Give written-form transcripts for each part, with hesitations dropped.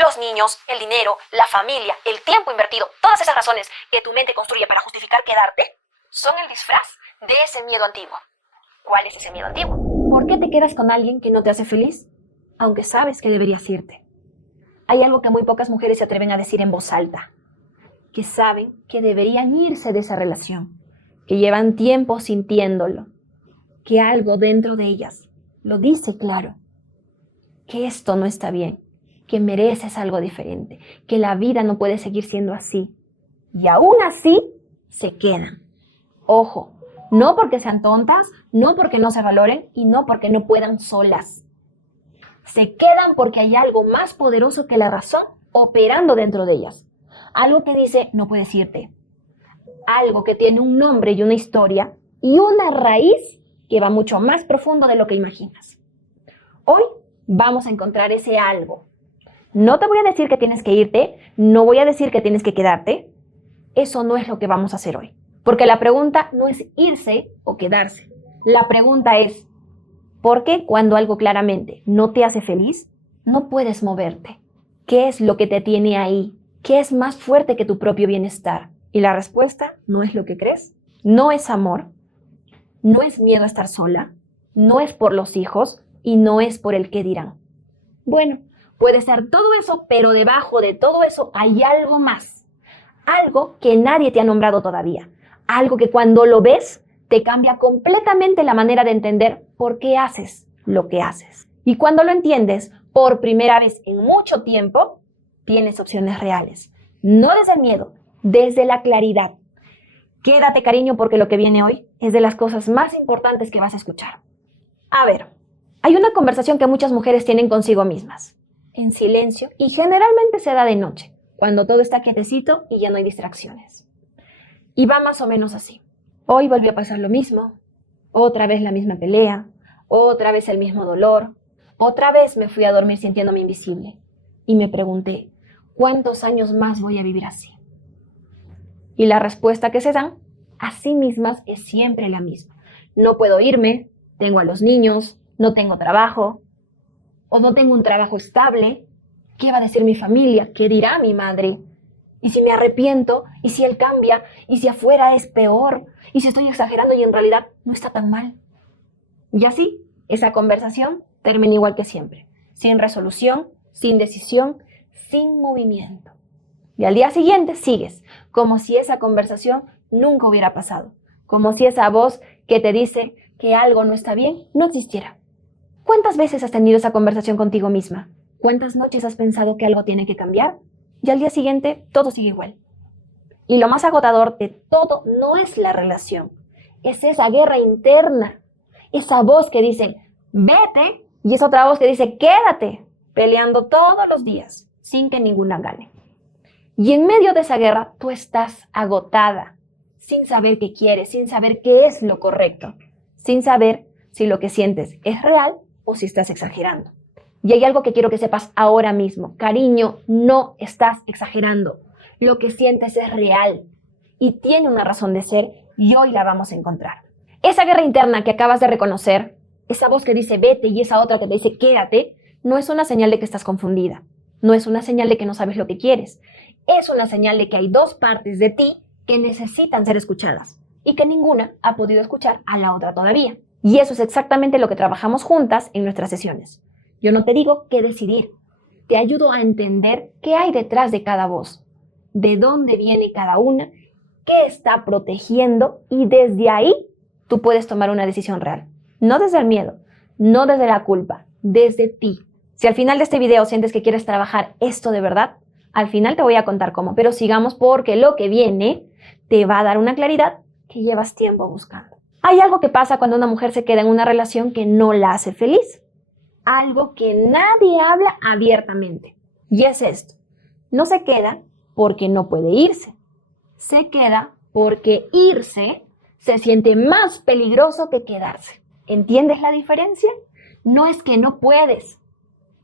Los niños, el dinero, la familia, el tiempo invertido, todas esas razones que tu mente construye para justificar quedarte, son el disfraz de ese miedo antiguo. ¿Cuál es ese miedo antiguo? ¿Por qué te quedas con alguien que no te hace feliz, aunque sabes que deberías irte? Hay algo que muy pocas mujeres se atreven a decir en voz alta, que saben que deberían irse de esa relación, que llevan tiempo sintiéndolo, que algo dentro de ellas lo dice claro, que esto no está bien, que mereces algo diferente, que la vida no puede seguir siendo así. Y aún así, se quedan. Ojo, no porque sean tontas, no porque no se valoren y no porque no puedan solas. Se quedan porque hay algo más poderoso que la razón operando dentro de ellas. Algo que dice, no puedes irte. Algo que tiene un nombre y una historia y una raíz que va mucho más profundo de lo que imaginas. Hoy vamos a encontrar ese algo. No te voy a decir que tienes que irte, no voy a decir que tienes que quedarte. Eso no es lo que vamos a hacer hoy. Porque la pregunta no es irse o quedarse. La pregunta es, ¿por qué cuando algo claramente no te hace feliz, no puedes moverte? ¿Qué es lo que te tiene ahí? ¿Qué es más fuerte que tu propio bienestar? Y la respuesta no es lo que crees. No es amor, no es miedo a estar sola, no es por los hijos y no es por el qué dirán. Bueno, puede ser todo eso, pero debajo de todo eso hay algo más. Algo que nadie te ha nombrado todavía. Algo que cuando lo ves te cambia completamente la manera de entender por qué haces lo que haces. Y cuando lo entiendes por primera vez en mucho tiempo, tienes opciones reales. No desde el miedo, desde la claridad. Quédate, cariño, porque lo que viene hoy es de las cosas más importantes que vas a escuchar. A ver, hay una conversación que muchas mujeres tienen consigo mismas, en silencio, y generalmente se da de noche, cuando todo está quietecito y ya no hay distracciones. Y va más o menos así. Hoy volvió a pasar lo mismo, otra vez la misma pelea, otra vez el mismo dolor, otra vez me fui a dormir sintiéndome invisible. Y me pregunté, ¿cuántos años más voy a vivir así? Y la respuesta que se dan a sí mismas es siempre la misma. No puedo irme, tengo a los niños, no tengo trabajo, o no tengo un trabajo estable. ¿Qué va a decir mi familia? ¿Qué dirá mi madre? ¿Y si me arrepiento? ¿Y si él cambia? ¿Y si afuera es peor? ¿Y si estoy exagerando y en realidad no está tan mal? Y así, esa conversación termina igual que siempre. Sin resolución, sin decisión, sin movimiento. Y al día siguiente sigues, como si esa conversación nunca hubiera pasado. Como si esa voz que te dice que algo no está bien no existiera. ¿Cuántas veces has tenido esa conversación contigo misma? ¿Cuántas noches has pensado que algo tiene que cambiar? Y al día siguiente todo sigue igual. Y lo más agotador de todo no es la relación, es esa guerra interna, esa voz que dice, vete, y esa otra voz que dice, quédate, peleando todos los días, sin que ninguna gane. Y en medio de esa guerra tú estás agotada, sin saber qué quieres, sin saber qué es lo correcto, sin saber si lo que sientes es real o si estás exagerando. Y hay algo que quiero que sepas ahora mismo. Cariño, no estás exagerando. Lo que sientes es real y tiene una razón de ser y hoy la vamos a encontrar. Esa guerra interna que acabas de reconocer, esa voz que dice vete y esa otra que te dice quédate, no es una señal de que estás confundida. No es una señal de que no sabes lo que quieres. Es una señal de que hay dos partes de ti que necesitan ser escuchadas y que ninguna ha podido escuchar a la otra todavía. Y eso es exactamente lo que trabajamos juntas en nuestras sesiones. Yo no te digo qué decidir, te ayudo a entender qué hay detrás de cada voz, de dónde viene cada una, qué está protegiendo y desde ahí tú puedes tomar una decisión real. No desde el miedo, no desde la culpa, desde ti. Si al final de este video sientes que quieres trabajar esto de verdad, al final te voy a contar cómo, pero sigamos porque lo que viene te va a dar una claridad que llevas tiempo buscando. Hay algo que pasa cuando una mujer se queda en una relación que no la hace feliz. Algo que nadie habla abiertamente. Y es esto. No se queda porque no puede irse. Se queda porque irse se siente más peligroso que quedarse. ¿Entiendes la diferencia? No es que no puedes.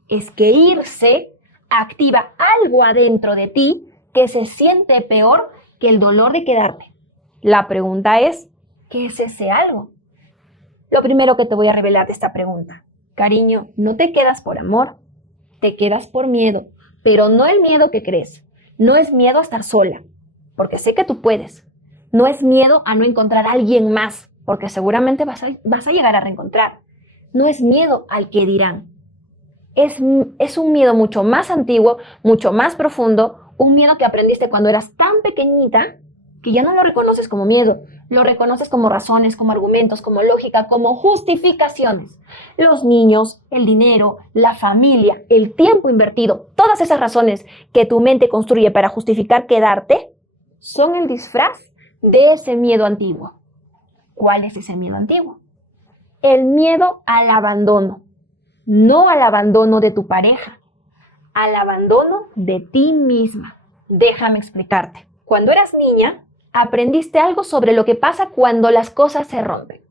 Es que irse activa algo adentro de ti que se siente peor que el dolor de quedarte. La pregunta es, ¿qué es ese algo? Lo primero que te voy a revelar de esta pregunta. Cariño, no te quedas por amor, te quedas por miedo, pero no el miedo que crees. No es miedo a estar sola, porque sé que tú puedes. No es miedo a no encontrar a alguien más, porque seguramente vas a llegar a reencontrar. No es miedo al que dirán. Es un miedo mucho más antiguo, mucho más profundo, un miedo que aprendiste cuando eras tan pequeñita que ya no lo reconoces como miedo, lo reconoces como razones, como argumentos, como lógica, como justificaciones. Los niños, el dinero, la familia, el tiempo invertido, todas esas razones que tu mente construye para justificar quedarte, son el disfraz de ese miedo antiguo. ¿Cuál es ese miedo antiguo? El miedo al abandono. No al abandono de tu pareja, al abandono de ti misma. Déjame explicarte. Cuando eras niña, aprendiste algo sobre lo que pasa cuando las cosas se rompen,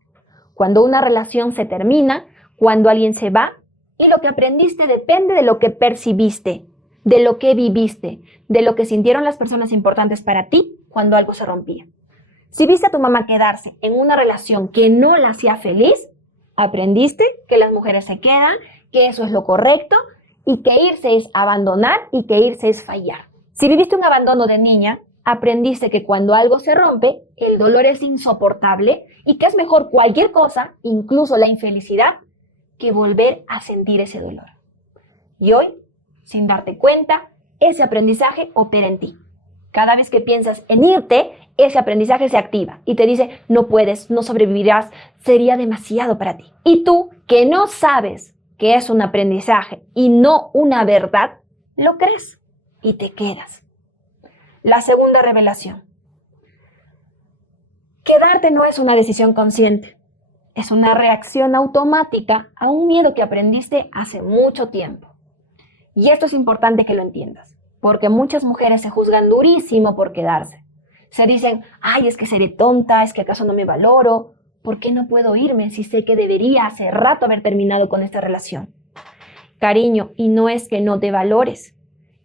cuando una relación se termina, cuando alguien se va, y lo que aprendiste depende de lo que percibiste, de lo que viviste, de lo que sintieron las personas importantes para ti cuando algo se rompía. Si viste a tu mamá quedarse en una relación que no la hacía feliz, aprendiste que las mujeres se quedan, que eso es lo correcto y que irse es abandonar y que irse es fallar. Si viviste un abandono de niña, aprendiste que cuando algo se rompe, el dolor es insoportable y que es mejor cualquier cosa, incluso la infelicidad, que volver a sentir ese dolor. Y hoy, sin darte cuenta, ese aprendizaje opera en ti. Cada vez que piensas en irte, ese aprendizaje se activa y te dice, no puedes, no sobrevivirás, sería demasiado para ti. Y tú, que no sabes que es un aprendizaje y no una verdad, lo crees y te quedas. La segunda revelación. Quedarte no es una decisión consciente, es una reacción automática a un miedo que aprendiste hace mucho tiempo. Y esto es importante que lo entiendas, porque muchas mujeres se juzgan durísimo por quedarse. Se dicen, ay, es que seré tonta, es que acaso no me valoro, ¿por qué no puedo irme si sé que debería hace rato haber terminado con esta relación? Cariño, y no es que no te valores,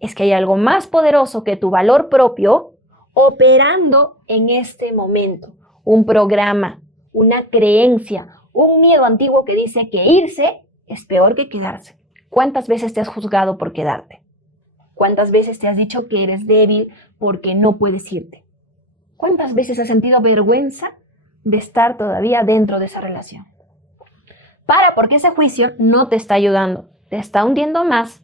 es que hay algo más poderoso que tu valor propio operando en este momento. Un programa, una creencia, un miedo antiguo que dice que irse es peor que quedarse. ¿Cuántas veces te has juzgado por quedarte? ¿Cuántas veces te has dicho que eres débil porque no puedes irte? ¿Cuántas veces has sentido vergüenza de estar todavía dentro de esa relación? Porque ese juicio no te está ayudando, te está hundiendo más.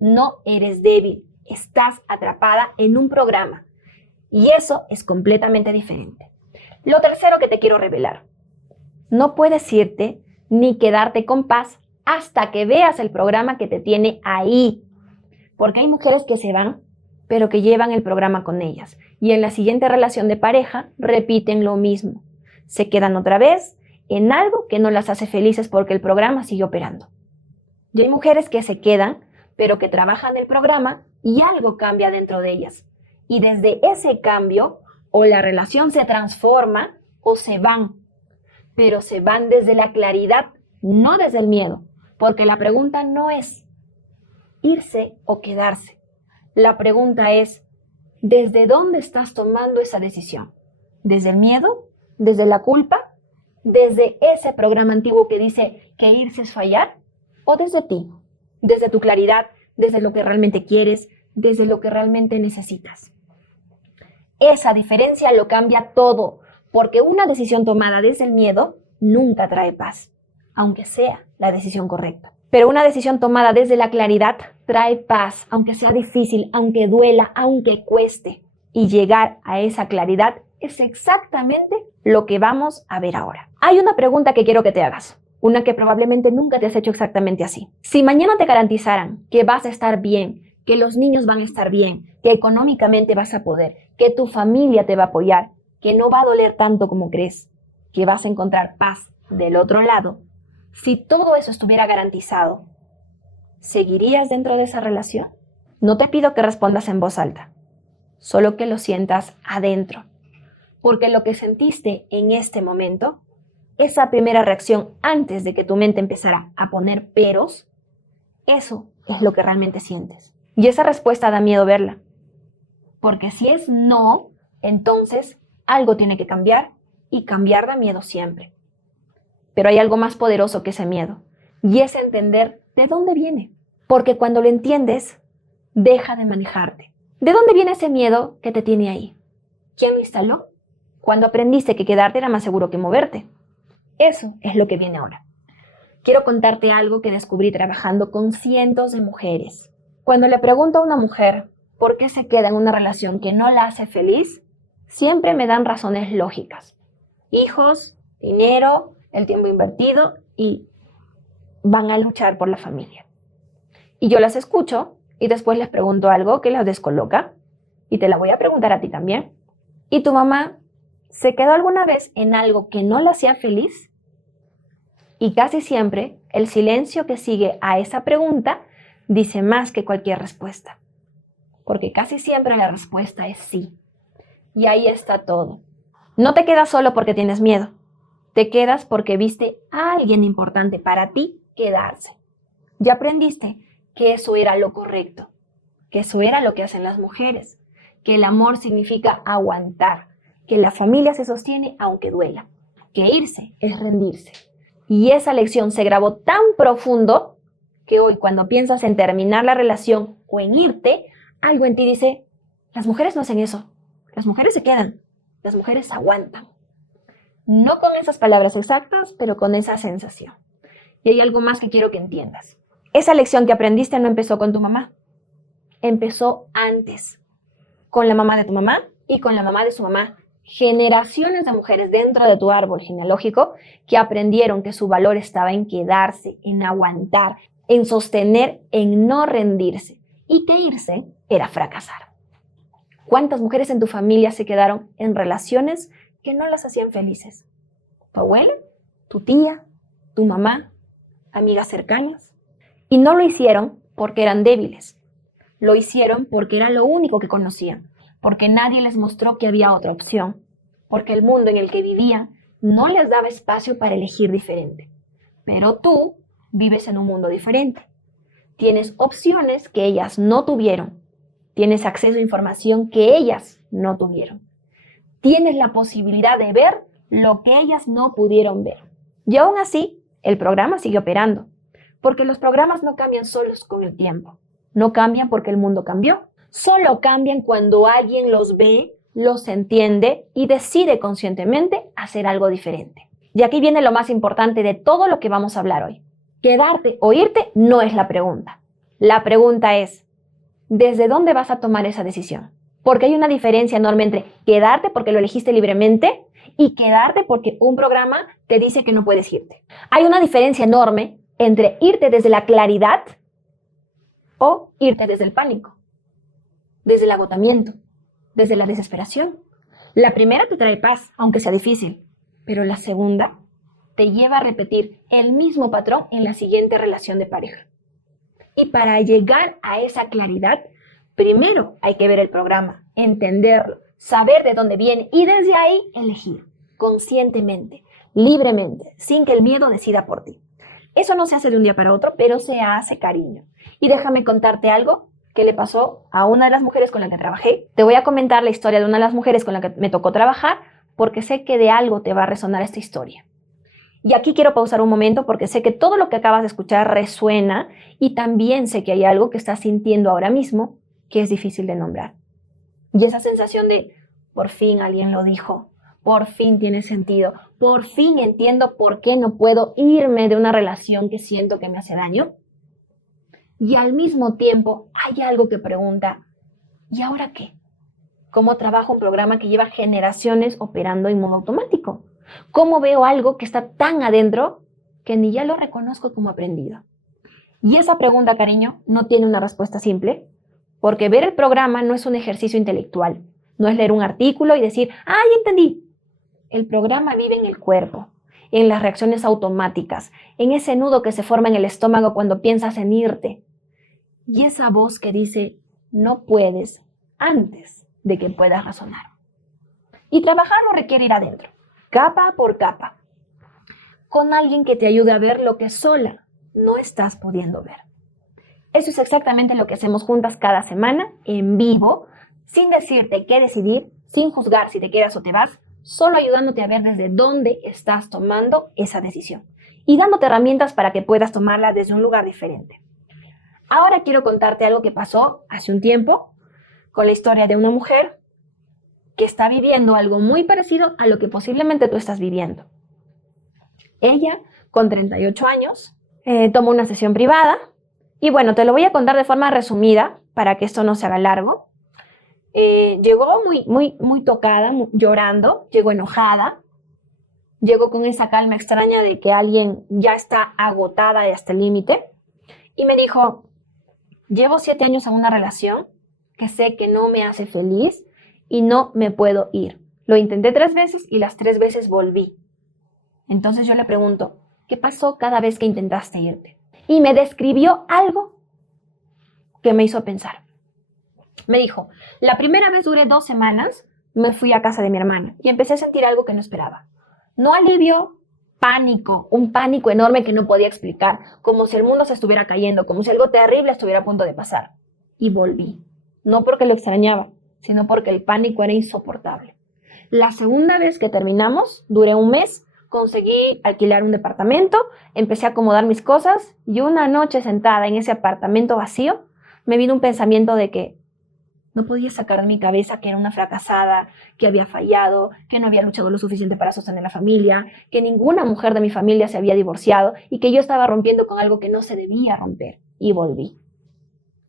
No eres débil, estás atrapada en un programa. Y eso es completamente diferente. Lo tercero que te quiero revelar. No puedes irte ni quedarte con paz hasta que veas el programa que te tiene ahí. Porque hay mujeres que se van, pero que llevan el programa con ellas. Y en la siguiente relación de pareja repiten lo mismo. Se quedan otra vez en algo que no las hace felices porque el programa sigue operando. Y hay mujeres que se quedan, pero que trabajan el programa y algo cambia dentro de ellas. Y desde ese cambio, o la relación se transforma o se van. Pero se van desde la claridad, no desde el miedo. Porque la pregunta no es irse o quedarse. La pregunta es, ¿desde dónde estás tomando esa decisión? ¿Desde el miedo? ¿Desde la culpa? ¿Desde ese programa antiguo que dice que irse es fallar? ¿O desde ti? Desde tu claridad, desde lo que realmente quieres, desde lo que realmente necesitas. Esa diferencia lo cambia todo, porque una decisión tomada desde el miedo nunca trae paz, aunque sea la decisión correcta. Pero una decisión tomada desde la claridad trae paz, aunque sea difícil, aunque duela, aunque cueste. Y llegar a esa claridad es exactamente lo que vamos a ver ahora. Hay una pregunta que quiero que te hagas. Una que probablemente nunca te has hecho exactamente así. Si mañana te garantizaran que vas a estar bien, que los niños van a estar bien, que económicamente vas a poder, que tu familia te va a apoyar, que no va a doler tanto como crees, que vas a encontrar paz del otro lado, si todo eso estuviera garantizado, ¿seguirías dentro de esa relación? No te pido que respondas en voz alta, solo que lo sientas adentro, porque lo que sentiste en este momento, esa primera reacción antes de que tu mente empezara a poner peros, eso es lo que realmente sientes. Y esa respuesta da miedo verla, porque si es no, entonces algo tiene que cambiar y cambiar da miedo siempre. Pero hay algo más poderoso que ese miedo, y es entender de dónde viene. Porque cuando lo entiendes, Deja de manejarte. ¿De dónde viene ese miedo que te tiene ahí? ¿Quién lo instaló? Cuando aprendiste que quedarte era más seguro que moverte. Eso es lo que viene ahora. Quiero contarte algo que descubrí trabajando con cientos de mujeres. Cuando le pregunto a una mujer por qué se queda en una relación que no la hace feliz, siempre me dan razones lógicas. Hijos, dinero, el tiempo invertido y van a luchar por la familia. Y yo las escucho y después les pregunto algo que las descoloca y te la voy a preguntar a ti también. ¿Y tu mamá se quedó alguna vez en algo que no la hacía feliz? Y casi siempre el silencio que sigue a esa pregunta dice más que cualquier respuesta. Porque casi siempre la respuesta es sí. Y ahí está todo. No te quedas solo porque tienes miedo. Te quedas porque viste a alguien importante para ti quedarse. Ya aprendiste que eso era lo correcto, que eso era lo que hacen las mujeres, que el amor significa aguantar, que la familia se sostiene aunque duela, que irse es rendirse. Y esa lección se grabó tan profundo que hoy cuando piensas en terminar la relación o en irte, algo en ti dice, las mujeres no hacen eso, las mujeres se quedan, las mujeres aguantan. No con esas palabras exactas, pero con esa sensación. Y hay algo más que quiero que entiendas. Esa lección que aprendiste no empezó con tu mamá, empezó antes, con la mamá de tu mamá y con la mamá de su mamá. Generaciones de mujeres dentro de tu árbol genealógico que aprendieron que su valor estaba en quedarse, en aguantar, en sostener, en no rendirse y que irse era fracasar. ¿Cuántas mujeres en tu familia se quedaron en relaciones que no las hacían felices? ¿Tu abuela? ¿Tu tía? ¿Tu mamá? ¿Amigas cercanas? Y no lo hicieron porque eran débiles. Lo hicieron porque era lo único que conocían, porque nadie les mostró que había otra opción, porque el mundo en el que vivían no les daba espacio para elegir diferente. Pero tú vives en un mundo diferente. Tienes opciones que ellas no tuvieron. Tienes acceso a información que ellas no tuvieron. Tienes la posibilidad de ver lo que ellas no pudieron ver. Y aún así, el programa sigue operando, porque los programas no cambian solos con el tiempo. No cambian porque el mundo cambió. Solo cambian cuando alguien los ve, los entiende y decide conscientemente hacer algo diferente. Y aquí viene lo más importante de todo lo que vamos a hablar hoy. Quedarte o irte no es la pregunta. La pregunta es, ¿desde dónde vas a tomar esa decisión? Porque hay una diferencia enorme entre quedarte porque lo elegiste libremente y quedarte porque un programa te dice que no puedes irte. Hay una diferencia enorme entre irte desde la claridad o irte desde el pánico, desde el agotamiento, desde la desesperación. La primera te trae paz, aunque sea difícil, pero la segunda te lleva a repetir el mismo patrón en la siguiente relación de pareja. Y para llegar a esa claridad, primero hay que ver el programa, entenderlo, saber de dónde viene y desde ahí elegir conscientemente, libremente, sin que el miedo decida por ti. Eso no se hace de un día para otro, pero se hace cariño. Y déjame contarte algo que le pasó a una de las mujeres con la que trabajé. Te voy a comentar la historia de una de las mujeres con la que me tocó trabajar porque sé que de algo te va a resonar esta historia. Y aquí quiero pausar un momento porque sé que todo lo que acabas de escuchar resuena y también sé que hay algo que estás sintiendo ahora mismo que es difícil de nombrar. Y esa sensación de, por fin alguien lo dijo, por fin tiene sentido, por fin entiendo por qué no puedo irme de una relación que siento que me hace daño. Y al mismo tiempo hay algo que pregunta, ¿y ahora qué? ¿Cómo trabajo un programa que lleva generaciones operando en modo automático? ¿Cómo veo algo que está tan adentro que ni ya lo reconozco como aprendido? Y esa pregunta, cariño, no tiene una respuesta simple, porque ver el programa no es un ejercicio intelectual, no es leer un artículo y decir, ¡ah, ya entendí! El programa vive en el cuerpo, en las reacciones automáticas, en ese nudo que se forma en el estómago cuando piensas en irte. Y esa voz que dice, no puedes, antes de que puedas razonar. Y trabajarlo requiere ir adentro, capa por capa, con alguien que te ayude a ver lo que sola no estás pudiendo ver. Eso es exactamente lo que hacemos juntas cada semana, en vivo, sin decirte qué decidir, sin juzgar si te quedas o te vas, solo ayudándote a ver desde dónde estás tomando esa decisión y dándote herramientas para que puedas tomarla desde un lugar diferente. Ahora quiero contarte algo que pasó hace un tiempo con la historia de una mujer que está viviendo algo muy parecido a lo que posiblemente tú estás viviendo. Ella, con 38 años, tomó una sesión privada y bueno, te lo voy a contar de forma resumida para que esto no se haga largo. Llegó muy tocada, llorando, llegó enojada, llegó con esa calma extraña de que alguien ya está agotada hasta el límite y me dijo, llevo 7 años en una relación que sé que no me hace feliz y no me puedo ir. Lo intenté 3 veces y las 3 veces volví. Entonces yo le pregunto, ¿qué pasó cada vez que intentaste irte? Y me describió algo que me hizo pensar. Me dijo, la primera vez duré 2 semanas, me fui a casa de mi hermana y empecé a sentir algo que no esperaba. No alivio, pánico, un pánico enorme que no podía explicar, como si el mundo se estuviera cayendo, como si algo terrible estuviera a punto de pasar. Y volví, no porque lo extrañaba, sino porque el pánico era insoportable. La segunda vez que terminamos, duré 1 mes, conseguí alquilar un departamento, empecé a acomodar mis cosas y una noche sentada en ese apartamento vacío, me vino un pensamiento de que no podía sacar de mi cabeza que era una fracasada, que había fallado, que no había luchado lo suficiente para sostener la familia, que ninguna mujer de mi familia se había divorciado y que yo estaba rompiendo con algo que no se debía romper. Y volví.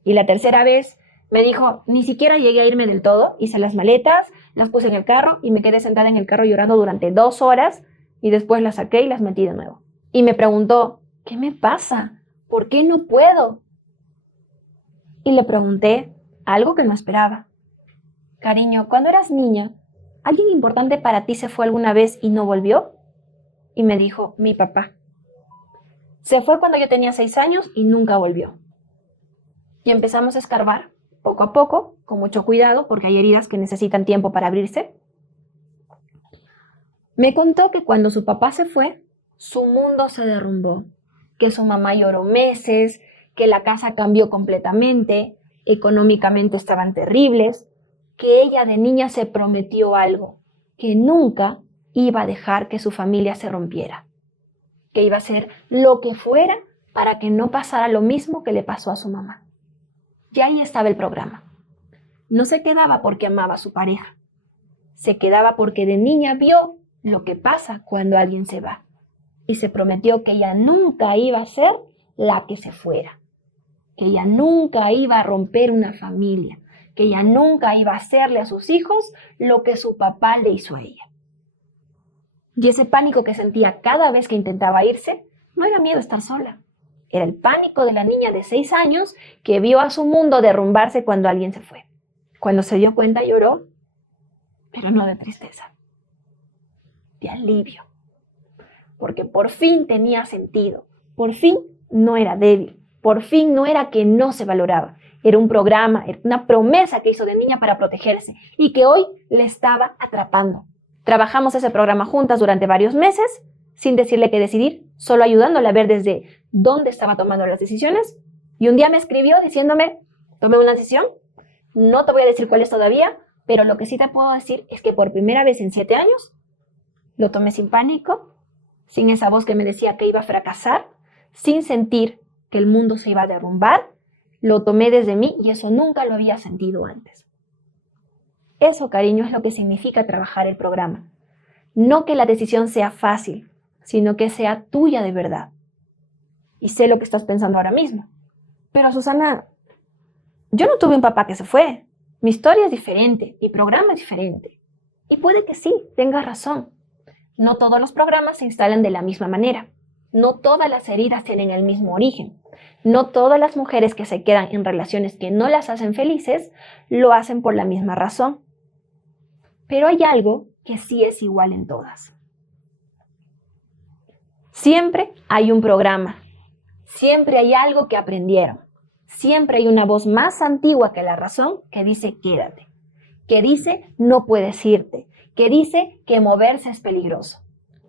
Y la tercera vez me dijo, ni siquiera llegué a irme del todo, hice las maletas, las puse en el carro y me quedé sentada en el carro llorando durante 2 horas y después las saqué y las metí de nuevo. Y me preguntó, ¿qué me pasa? ¿Por qué no puedo? Y le pregunté algo que no esperaba. Cariño, cuando eras niña, ¿alguien importante para ti se fue alguna vez y no volvió? Y me dijo, mi papá. Se fue cuando yo tenía 6 años y nunca volvió. Y empezamos a escarbar, poco a poco, con mucho cuidado, porque hay heridas que necesitan tiempo para abrirse. Me contó que cuando su papá se fue, su mundo se derrumbó, que su mamá lloró meses, que la casa cambió completamente, económicamente estaban terribles, que ella de niña se prometió algo, que nunca iba a dejar que su familia se rompiera, que iba a hacer lo que fuera para que no pasara lo mismo que le pasó a su mamá. Y ahí estaba el programa. No se quedaba porque amaba a su pareja, se quedaba porque de niña vio lo que pasa cuando alguien se va y se prometió que ella nunca iba a ser la que se fuera, que ella nunca iba a romper una familia, que ella nunca iba a hacerle a sus hijos lo que su papá le hizo a ella. Y ese pánico que sentía cada vez que intentaba irse no era miedo a estar sola, era el pánico de la niña de 6 años que vio a su mundo derrumbarse cuando alguien se fue. Cuando se dio cuenta lloró, pero no de tristeza, de alivio, porque por fin tenía sentido, por fin no era débil, por fin no era que no se valoraba, era un programa, era una promesa que hizo de niña para protegerse y que hoy le estaba atrapando. Trabajamos ese programa juntas durante varios meses, sin decirle qué decidir, solo ayudándole a ver desde dónde estaba tomando las decisiones, y un día me escribió diciéndome, tomé una decisión, no te voy a decir cuál es todavía, pero lo que sí te puedo decir es que por primera vez en 7 años, lo tomé sin pánico, sin esa voz que me decía que iba a fracasar, sin sentir que el mundo se iba a derrumbar, lo tomé desde mí y eso nunca lo había sentido antes. Eso, cariño, es lo que significa trabajar el programa. No que la decisión sea fácil, sino que sea tuya de verdad. Y sé lo que estás pensando ahora mismo. Pero, Susana, yo no tuve un papá que se fue. Mi historia es diferente, mi programa es diferente. Y puede que sí, tengas razón. No todos los programas se instalan de la misma manera. No todas las heridas tienen el mismo origen. No todas las mujeres que se quedan en relaciones que no las hacen felices lo hacen por la misma razón. Pero hay algo que sí es igual en todas. Siempre hay un programa. Siempre hay algo que aprendieron. Siempre hay una voz más antigua que la razón que dice quédate. Que dice no puedes irte. Que dice que moverse es peligroso.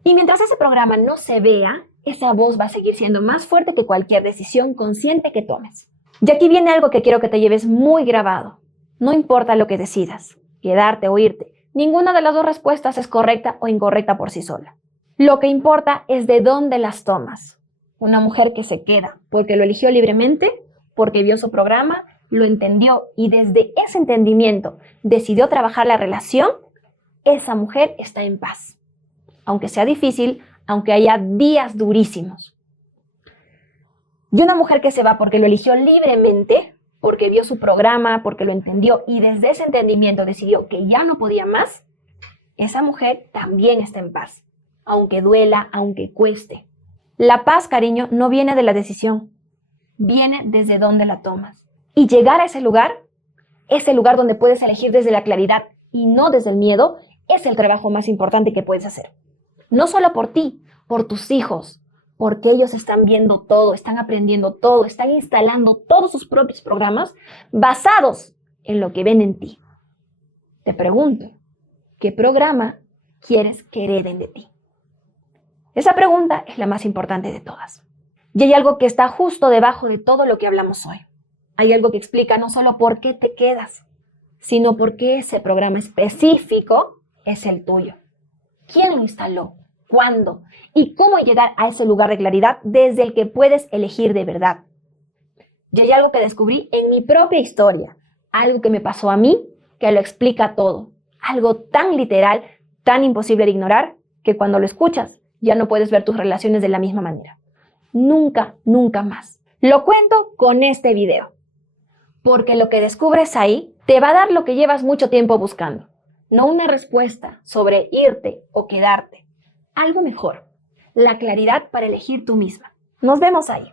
Y mientras ese programa no se vea, esa voz va a seguir siendo más fuerte que cualquier decisión consciente que tomes. Y aquí viene algo que quiero que te lleves muy grabado. No importa lo que decidas, quedarte o irte. Ninguna de las dos respuestas es correcta o incorrecta por sí sola. Lo que importa es de dónde las tomas. Una mujer que se queda porque lo eligió libremente porque vio su programa, lo entendió y desde ese entendimiento decidió trabajar la relación, esa mujer está en paz. Aunque sea difícil, aunque haya días durísimos. Y una mujer que se va porque lo eligió libremente, porque vio su programa, porque lo entendió y desde ese entendimiento decidió que ya no podía más, esa mujer también está en paz, aunque duela, aunque cueste. La paz, cariño, no viene de la decisión, viene desde donde la tomas. Y llegar a ese lugar donde puedes elegir desde la claridad y no desde el miedo, es el trabajo más importante que puedes hacer. No solo por ti, por tus hijos, porque ellos están viendo todo, están aprendiendo todo, están instalando todos sus propios programas basados en lo que ven en ti. Te pregunto, ¿qué programa quieres que hereden de ti? Esa pregunta es la más importante de todas. Y hay algo que está justo debajo de todo lo que hablamos hoy. Hay algo que explica no solo por qué te quedas, sino por qué ese programa específico es el tuyo. ¿Quién lo instaló? ¿Cuándo? ¿Y cómo llegar a ese lugar de claridad desde el que puedes elegir de verdad? Y hay algo que descubrí en mi propia historia, algo que me pasó a mí, que lo explica todo. Algo tan literal, tan imposible de ignorar, que cuando lo escuchas ya no puedes ver tus relaciones de la misma manera. Nunca, nunca más. Lo cuento con este video, porque lo que descubres ahí te va a dar lo que llevas mucho tiempo buscando. No una respuesta sobre irte o quedarte. Algo mejor, la claridad para elegir tú misma. Nos vemos ahí.